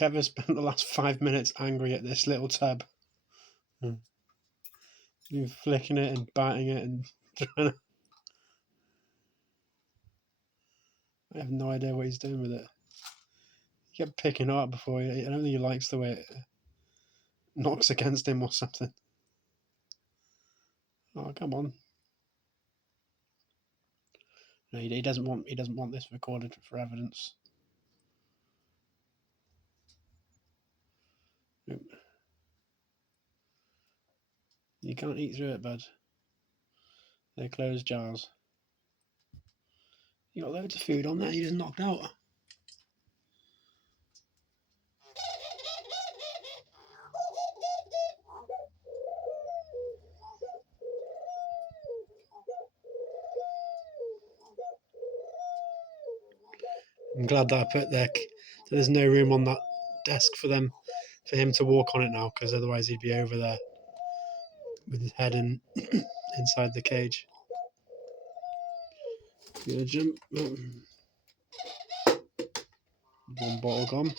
Kev has spent the last 5 minutes angry at this little tub. Been flicking it and biting it and trying to... I have no idea what he's doing with it. He kept picking it up before. I don't think he likes the way it knocks against him or something. Oh, come on. No, he doesn't want this recorded for evidence. You can't eat through it, bud. They're closed jars. You got loads of food on there. You just knocked out. I'm glad that I put there. So there's no room on that desk for him to walk on it now, because otherwise he'd be over there with his head in inside the cage. You gonna jump? One bottle gone.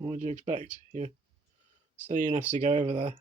What would you expect? You're silly enough to go over there.